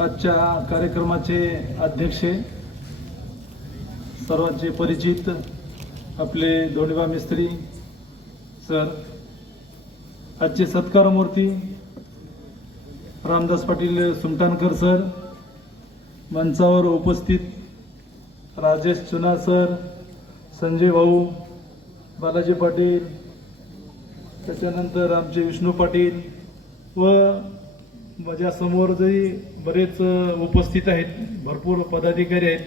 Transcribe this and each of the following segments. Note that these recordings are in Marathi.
आजच्या कार्यक्रमाचे अध्यक्ष, सर्वांचे परिचित आपले धोंडीबा मिस्त्री सर, आजचे सत्कारमूर्ती रामदास पाटील सुमटानकर सर, मंचावर उपस्थित राजेश चुना सर, संजय भाऊ, बालाजी पाटील, त्याच्यानंतर आमचे विष्णू पाटील व माझ्यासमोर जरी बरेच उपस्थित आहेत, भरपूर पदाधिकारी आहेत,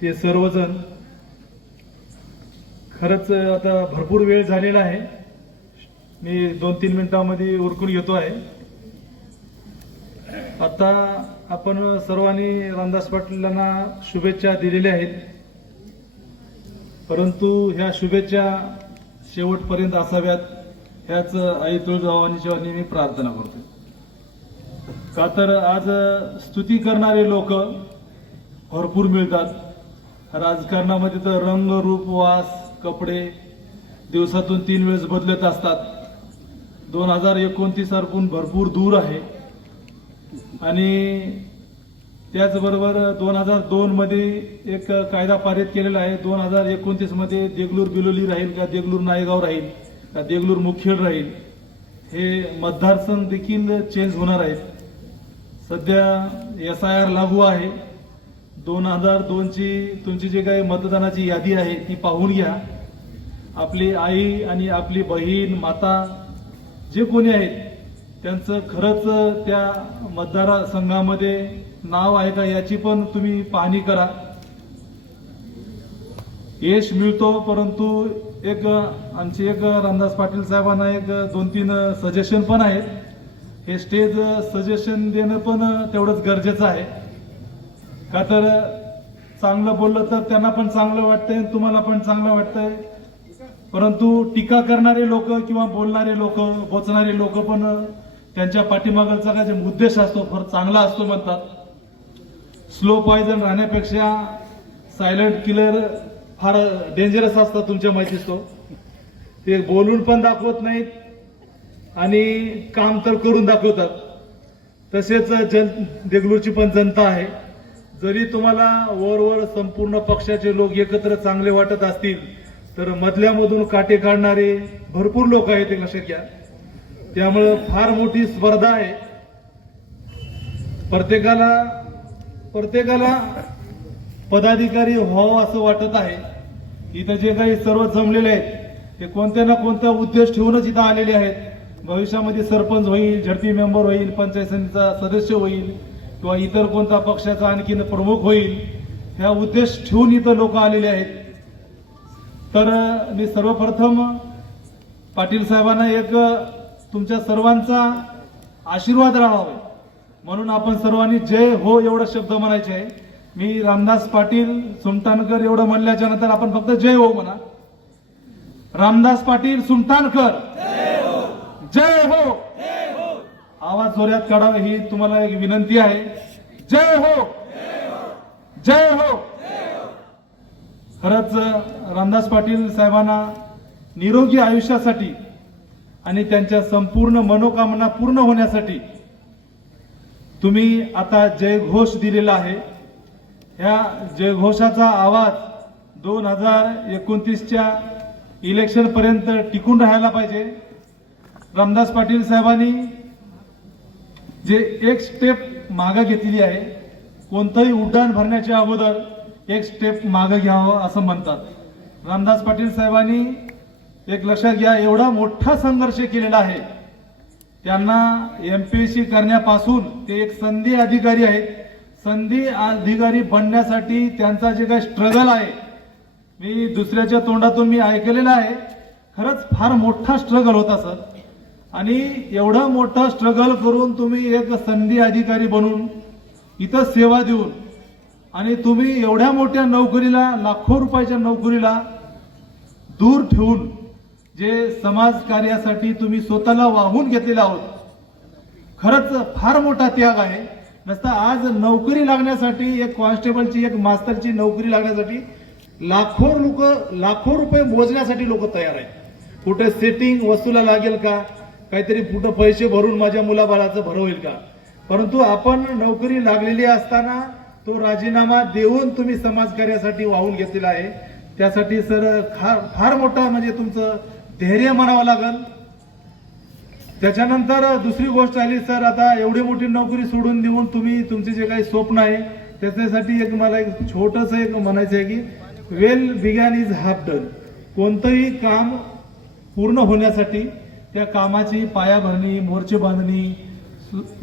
ते सर्वजण. खरंच आता भरपूर वेळ झालेला आहे, मी 2-3 मिनिटांमध्ये उरकून घेतो आहे. आता आपण सर्वांनी रामदास पाटलांना शुभेच्छा दिलेल्या आहेत, परंतु ह्या शुभेच्छा शेवटपर्यंत असाव्यात ह्याच आई तुळजाभवानीच्या मी प्रार्थना करतो. का तर आज स्तुती करणारे लोक भरपूर मिळतात. राजकारणामध्ये तर रंग, रूप, वास, कपडे दिवसातून 3 वेळेस बदलत असतात. 2029 अर्पून भरपूर दूर आहे आणि त्याचबरोबर 2002 मध्ये एक कायदा पारित केलेला आहे. 2029 मध्ये देगलूर बिलोली राहील का देगलूर नायगाव राहील का देगलूर मुखेड राहील, हे मतदारसंघ देखील चेंज होणार आहेत. सध्या SIR लागू आहे. 2002 ची तुमची जी काही मतदानाची यादी आहे ती पाहून घ्या. आपली आई आणि आपली बहीण, माता जे कोणी आहेत त्यांचं खरंच त्या मतदारसंघामध्ये नाव आहे का याची पण तुम्ही पाहणी करा. यश मिळतो, परंतु आमचे रामदास पाटील साहेबांना 2-3 सजेशन पण आहेत. हे स्टेज सजेशन देणं पण तेवढंच गरजेचं आहे. का तर चांगलं बोललं तर त्यांना पण चांगलं वाटतंय, तुम्हाला पण चांगलं वाटतंय, परंतु टीका करणारे लोक किंवा बोलणारे लोक, बोचणारे लोक पण त्यांच्या पाठीमागचा काय जे उद्देश असतो फार चांगला असतो म्हणतात. स्लो पॉइझन राहण्यापेक्षा सायलेंट किलर फार डेंजरस असतात, तुमच्या माहितीच तो. ते बोलून पण दाखवत नाहीत आणि काम तर करून दाखवतात. तसेच देगलूरची पण जनता आहे. जरी तुम्हाला वरवर संपूर्ण पक्षाचे लोक एकत्र चांगले वाटत असतील तर मधल्यामधून काटे काढणारे भरपूर लोक आहेत, ते लक्षात घ्या. त्यामुळे फार मोठी स्पर्धा आहे. प्रत्येकाला पदाधिकारी व्हावं असं वाटत आहे. इथं जे काही सर्व जमलेले आहेत ते कोणत्या ना कोणता उद्देश ठेवूनच इथं आलेले आहेत. भविष्यामध्ये सरपंच होईल, झडपी मेंबर होईल, पंचायत समितीचा सदस्य होईल किंवा इतर कोणता पक्षाचा आणखीन प्रमुख होईल, ह्या उद्देश ठेवून इथं लोक आलेले आहेत. तर मी सर्वप्रथम पाटील साहेबांना तुमच्या सर्वांचा आशीर्वाद राहावा म्हणून आपण सर्वांनी जय हो एवढा शब्द म्हणायचे आहे. मी रामदास पाटील सुमटानकर एवढं म्हणल्याच्या नंतर आपण फक्त जय हो म्हणा. रामदास पाटील सुमटानकर जय हो. आवाज जोरात काढावा ही तुम्हाला एक विनंती आहे. जय हो, जय हो. खरंच रामदास पाटील साहेबांना निरोगी आयुष्यासाठी आणि त्यांच्या संपूर्ण मनोकामना पूर्ण होण्यासाठी तुम्ही आता जयघोष दिलेला आहे. ह्या जयघोषाचा आवाज 2029च्या इलेक्शन पर्यंत टिकून राहायला पाहिजे. रामदास पाटील साहेबांनी जे एक स्टेप मागे घेतली आहे, कोणतंही उड्डाण भरण्याच्या अगोदर एक स्टेप मागे घ्यावं असं म्हणतात. रामदास पाटील साहेबांनी एक लक्षात घ्या, एवढा मोठा संघर्ष केलेला आहे. त्यांना MPSC करण्यापासून ते एक संधी अधिकारी आहेत. संधी अधिकारी बनण्यासाठी त्यांचा जे काही स्ट्रगल आहे, मी दुसऱ्याच्या तोंडातून मी ऐकलेलं आहे. खरंच फार मोठा स्ट्रगल होता सर. आणि एवढा मोठा स्ट्रगल करून तुम्ही एक संधी अधिकारी बनून इथं सेवा देऊन आणि तुम्ही एवढ्या मोठ्या नोकरीला, लाखो रुपयाच्या नोकरीला दूर ठेवून जे समाज कार्यासाठी तुम्ही स्वतःला वाहून घेतलेला आहोत, खरंच फार मोठा त्याग आहे. नसता आज नोकरी लागण्यासाठी एक कॉन्स्टेबलची, एक मास्तरची नोकरी लागण्यासाठी लाखो रुपये मोजण्यासाठी लोक तयार आहेत. कुठे सेटिंग वस्तूला लागेल का, काहीतरी कुठं पैसे भरून माझ्या मुलाबाळाचं भर होईल का, परंतु आपण नोकरी लागलेली असताना तो राजीनामा देऊन तुम्ही समाजकार्यासाठी वाहून घेतलेला आहे. त्यासाठी सर फार मोठा म्हणजे तुमचं धैर्य म्हणावं लागेल. त्याच्यानंतर दुसरी गोष्ट आली सर, आता एवढी मोठी नोकरी सोडून देऊन तुम्ही तुमचे जे काही स्वप्न आहे त्याच्यासाठी एक मला एक छोटस एक म्हणायचं आहे की वेल बिगॅन इज हाफ डन. कोणतंही काम पूर्ण होण्यासाठी त्या कामाची पायाभरणी, मोर्चे बांधणी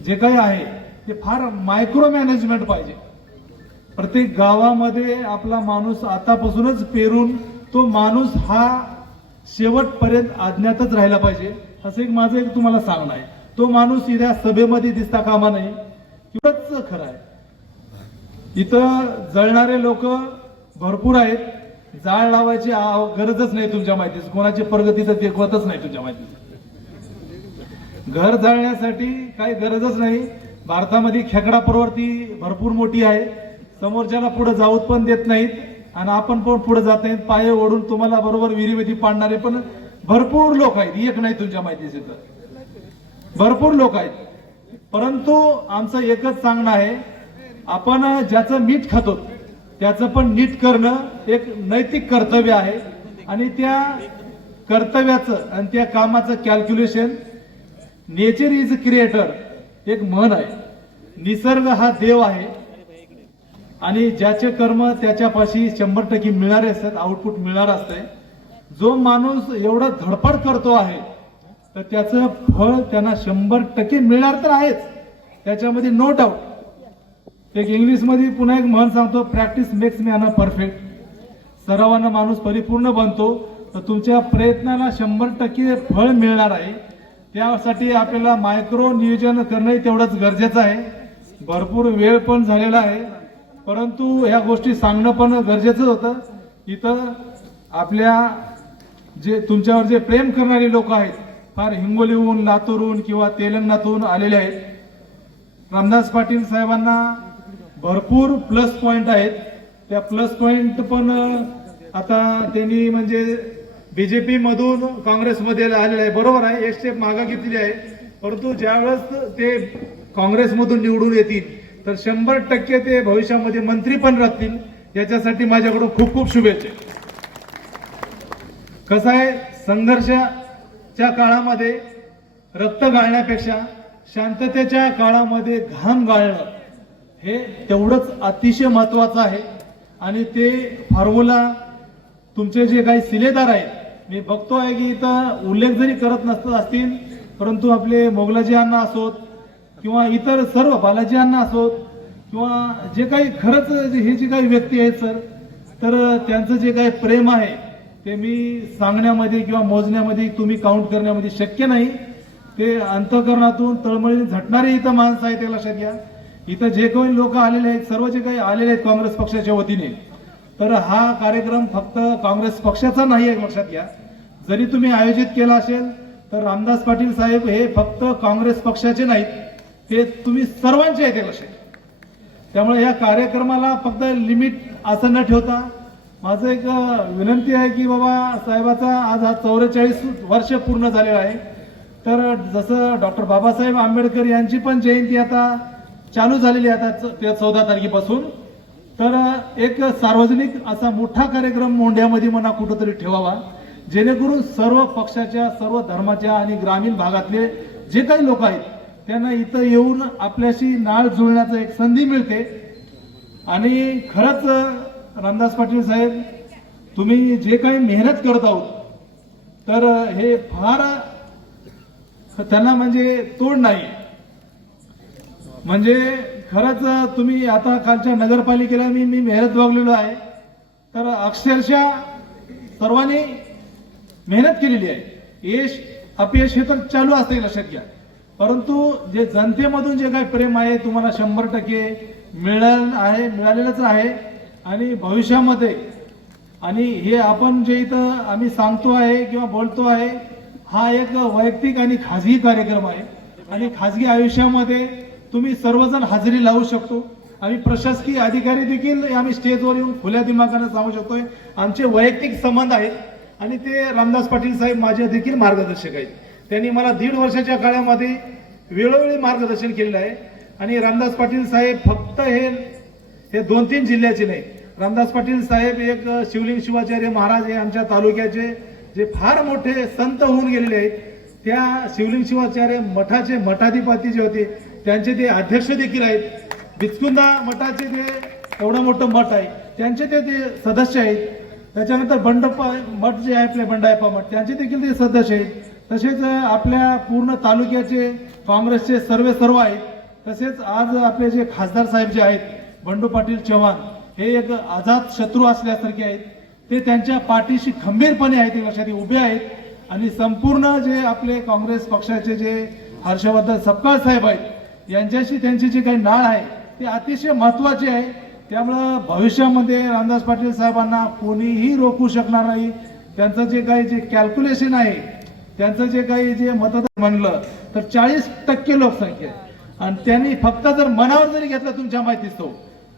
जे काही आहे ते फार मायक्रो मॅनेजमेंट पाहिजे. प्रत्येक गावामध्ये आपला माणूस आतापासूनच पेरून तो माणूस हा शेवटपर्यंत अज्ञातच राहिला पाहिजे, असं एक माझं एक तुम्हाला सांगणं आहे. तो माणूस इथल्या सभेमध्ये दिसता कामा नये. एवढंच खरं आहे. इथं जळणारे लोक भरपूर आहेत. जाळ लावायची गरजच नाही तुमच्या माहितीच. कोणाची प्रगती तर देखवतच नाही तुमच्या माहितीच. घर जाळण्यासाठी काही गरजच नाही. भारतामध्ये खेकडा प्रवृत्ती भरपूर मोठी आहे. समोरच्याला पुढे जाऊच पण देत नाहीत आणि आपण पण पुढे जात नाहीत. पाय ओढून तुम्हाला बरोबर विहिरीमध्ये पाडणारे पण भरपूर लोक आहेत. एक नाही तुमच्या माहितीच इथं भरपूर लोक आहेत. परंतु आमचं एकच सांगणं आहे, आपण ज्याचं मीठ खातो त्याचं पण नीट करणं एक नैतिक कर्तव्य आहे. आणि त्या कर्तव्याचं आणि त्या कामाचं कॅल्क्युलेशन नेचर इज क्रिएटर एक म्हण आहे. निसर्ग हा देव आहे आणि ज्याचे कर्म त्याच्यापाशी 100% मिळणारे असतात, आउटपुट मिळणार असते. जो माणूस एवढा धडपड करतो आहे तर त्याचं फळ त्यांना 100% मिळणार तर आहेच, त्याच्यामध्ये नो डाऊट. एक इंग्लिश मध्ये पुन्हा एक म्हण सांगतो, प्रॅक्टिस मेक्स मॅन परफेक्ट. सरावानं माणूस परिपूर्ण बनतो. तर तुमच्या प्रयत्नाला 100% फळ मिळणार आहे. त्यासाठी आपल्याला मायक्रो नियोजन करणं तेवढंच गरजेचं आहे. भरपूर वेळ पण झालेला आहे, परंतु ह्या गोष्टी सांगणं पण गरजेचं होतं. इथं आपल्या जे तुमच्यावर जे प्रेम करणारे लोक आहेत, फार हिंगोलीहून, लातूरहून किंवा तेलंगणातून आलेले आहेत. रामदास पाटील साहेबांना भरपूर प्लस पॉइंट आहेत. त्या प्लस पॉइंट पण आता त्यांनी म्हणजे बीजेपी मधून काँग्रेसमध्ये आलेले आहे. बरोबर आहे, एक स्टेप मागे घेतलेली आहे. परंतु ज्यावेळेस ते काँग्रेसमधून निवडून येतील तर 100% ते भविष्यामध्ये मंत्री पण राहतील. याच्यासाठी माझ्याकडून खूप खूप शुभेच्छा. कसं आहे, संघर्षाच्या काळामध्ये रक्त गाळण्यापेक्षा शांततेच्या काळामध्ये घाम गाळणं हे तेवढंच अतिशय महत्वाचं आहे. आणि ते फॉर्म्युला तुमचे जे काही सिलेदार आहेत, मी बघतोय की इथं उल्लेख जरी करत नसत असतील, परंतु आपले मोगलाजी अण्णा असोत किंवा इतर सर्व बालाजी अण्णा असोत किंवा जे काही खरंच हे जे काही व्यक्ती आहेत सर, तर त्यांचं जे काही प्रेम आहे ते मी सांगण्यामध्ये किंवा मोजण्यामध्ये तुम्ही काउंट करण्यामध्ये शक्य नाही. ते अंतःकरणातून तळमळीने झटणारे इथं माणसं आहेत, ते लक्षात घ्या. इथं जे काही लोक आलेले आहेत, सर्व जे काही आलेले आहेत काँग्रेस पक्षाच्या वतीने, तर हा कार्यक्रम फक्त काँग्रेस पक्षाचा नाही आहे, लक्षात घ्या. जरी तुम्ही आयोजित केला असेल तर रामदास पाटील साहेब हे फक्त काँग्रेस पक्षाचे नाहीत, ते तुम्ही सर्वांचे आहेत, लक्षात. त्यामुळे या कार्यक्रमाला फक्त लिमिट असं न ठेवता माझं एक विनंती आहे की बाबा, साहेबाचा आज हा 44 वर्ष पूर्ण झालेला आहे. तर जसं डॉक्टर बाबासाहेब आंबेडकर यांची पण जयंती आता चालू झालेली आहे, आता 14 तारखेपासून. तर एक सार्वजनिक असा मोठा कार्यक्रम मोंढ्यामध्ये म्हणा कुठंतरी ठेवावा, जेणेकरून सर्व पक्षाच्या, सर्व धर्माच्या आणि ग्रामीण भागातले जे काही लोक आहेत त्यांना इथं येऊन आपल्याशी नाळ जुळण्याचं एक संधी मिळते. आणि खरंच रामदास पाटील साहेब, तुम्ही जे काही मेहनत करत आहोत तर हे फार त्यांना म्हणजे तोड नाही. म्हणजे खरंच तुम्ही आता कालच्या नगरपालिकेला मी मेहनत बघलेलो आहे, तर अक्षरशः सर्वांनी मेहनत केलेली आहे. यश अपयश हे तर चालू असते, लक्षात घ्या. परंतु जे जनतेमधून जे काही प्रेम आहे तुम्हाला 100% मिळालेलंच आहे. आणि भविष्यामध्ये, आणि हे आपण जे इथं आम्ही सांगतो आहे किंवा बोलतो आहे, हा एक वैयक्तिक आणि खाजगी कार्यक्रम आहे. आणि खाजगी आयुष्यामध्ये तुम्ही सर्वजण हजेरी लावू शकतो. आम्ही प्रशासकीय अधिकारी देखील आम्ही स्टेजवर येऊन खुल्या दिमागाने सांगू शकतोय. आमचे वैयक्तिक संबंध आहेत आणि ते रामदास पाटील साहेब माझे देखील मार्गदर्शक आहेत. त्यांनी मला 1.5 वर्षाच्या काळामध्ये वेळोवेळी मार्गदर्शन केलेलं आहे. आणि रामदास पाटील साहेब फक्त हे 2-3 जिल्ह्याचे नाही, रामदास पाटील साहेब एक शिवलिंग शिवाचार्य महाराज हे आमच्या तालुक्याचे जे फार मोठे संत होऊन गेलेले आहेत, त्या शिवलिंग शिवाचार्य मठाचे मठाधिपती जे होते त्यांचे ते अध्यक्ष देखील आहेत. बिचकुंदा मठाचे ते एवढं मोठं मठ आहे, त्यांचे ते सदस्य आहेत. त्याच्यानंतर बंडप्पा मठ जे आहे आपले बंडायप्पा मठ, त्यांचे देखील ते सदस्य आहेत. तसेच आपल्या पूर्ण तालुक्याचे काँग्रेसचे सर्व आहेत. तसेच आज आपले जे खासदार साहेब जे आहेत बंडू पाटील चव्हाण, हे एक आझाद शत्रू असल्यासारखे आहेत. ते त्यांच्या पाठीशी खंबीरपणे आहेत, लक्षात उभे आहेत. आणि संपूर्ण जे आपले काँग्रेस पक्षाचे जे हर्षवर्धन सपकाळ साहेब आहेत, यांच्याशी त्यांची जी काही नाळ आहे ते अतिशय महत्वाची आहे. त्यामुळं भविष्यामध्ये रामदास पाटील साहेबांना कोणीही रोखू शकणार नाही. त्यांचं जे काही जे कॅल्क्युलेशन आहे, त्यांचं जे काही जे मतदार म्हणलं तर 40% लोकसंख्या आहे. आणि त्यांनी फक्त जर मनावर जरी घेतलं तुमच्या माहितीच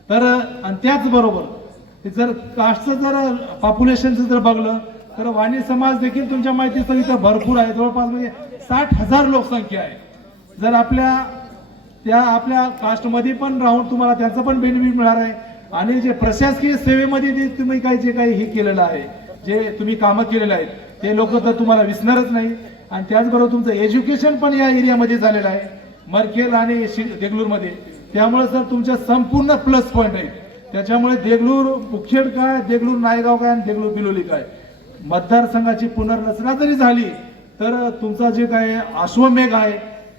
तर, आणि त्याचबरोबर जर कास्टचं जर पॉप्युलेशनचं जर बघलं तर वाणी समाज देखील तुमच्या माहितीचं इथं भरपूर आहे. जवळपास म्हणजे 60,000 लोकसंख्या आहे. जर आपल्या कास्टमध्ये पण राहून तुम्हाला त्याचं पण बेनिफिट मिळणार आहे. आणि जे प्रशासकीय सेवेमध्ये तुम्ही जे काही हे केलेलं आहे, जे तुम्ही कामं केलेलं आहेत, ते लोक तर तुम्हाला विसरणारच नाही. आणि त्याचबरोबर तुमचं एज्युकेशन पण या एरियामध्ये झालेलं आहे, मरखेल आणि देगलूरमध्ये. त्यामुळे सर तुमच्या संपूर्ण प्लस पॉईंट आहे. त्याच्यामुळे देगलूर मुखेड काय, देगलूर नायगाव काय आणि देगलूर बिलोली काय, मतदारसंघाची पुनर्रचना जरी झाली तर तुमचा जे काय अश्वमेघ आहे,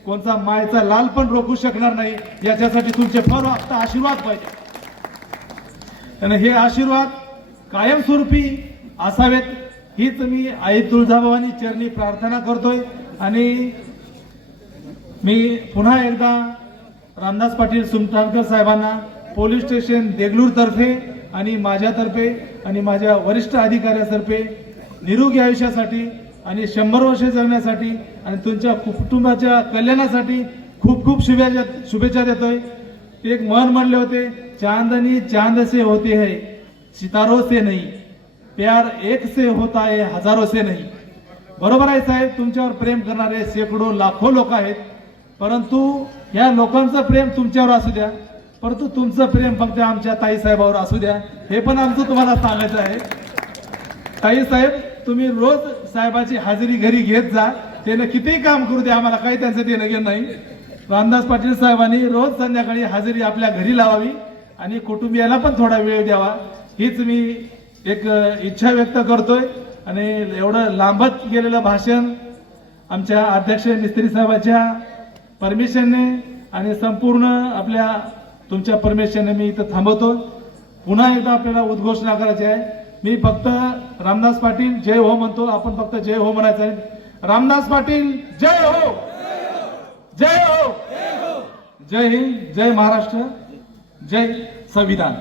कोणता मायचा लाल पण रोखू शकणार नाही. याच्यासाठी तुमचे फक्त आशीर्वाद पाहिजे. आणि हे आशीर्वाद कायमस्वरूपी असावेत हीच मी आई तुळजाभवानी चरणी प्रार्थना करतोय. आणि मी पुन्हा एकदा रामदास पाटील सुमठाणकर साहेबांना पोलीस स्टेशन देगलूर तर्फे आणि माझ्यातर्फे आणि माझ्या वरिष्ठ अधिकाऱ्यातर्फे निरोगी आयुष्यासाठी आणि 100 वर्षे जगण्यासाठी आणि तुमच्या कुटुंबाच्या कल्याणासाठी खूप खूप शुभेच्छा देतोय. एक मन म्हणले होते, चांदनी चांद से होते है सितारों से नहीं, प्यार एक से होता है हजारों से नहीं. बरोबर आहे साहेब, तुमच्यावर प्रेम करणारे शेकडो लाखो लोक आहेत, परंतु या लोकांचं प्रेम तुमच्यावर असू द्या, परंतु तुमचं प्रेम फक्त आमच्या ताई साहेबावर असू द्या. हे पण आमचं तुम्हाला सांगायचं आहे. ताई साहेब, तुम्ही रोज साहेबाची हाजरी घरी घेत जा, त्यानं कितीही काम करू द्या, आम्हाला काही त्यांचं देणं घेणं नाही. रामदास पाटील साहेबांनी रोज संध्याकाळी हाजरी आपल्या घरी लावावी आणि कुटुंबियाला पण थोडा वेळ द्यावा, हीच मी एक इच्छा व्यक्त करतोय. आणि एवढं लांबत गेलेलं भाषण आमच्या अध्यक्ष मिस्त्री साहेबांच्या परमिशनने आणि संपूर्ण आपल्या तुमच्या परमिशनने मी इथं थांबवतो. पुन्हा एकदा आपल्याला उद्घोषणा करायची आहे. मी फक्त रामदास पाटील जय हो म्हणतो, आपण फक्त जय हो म्हणायचं आहे. रामदास पाटील जय हो, जय हो, जय हिंद, जय महाराष्ट्र, जय संविधान.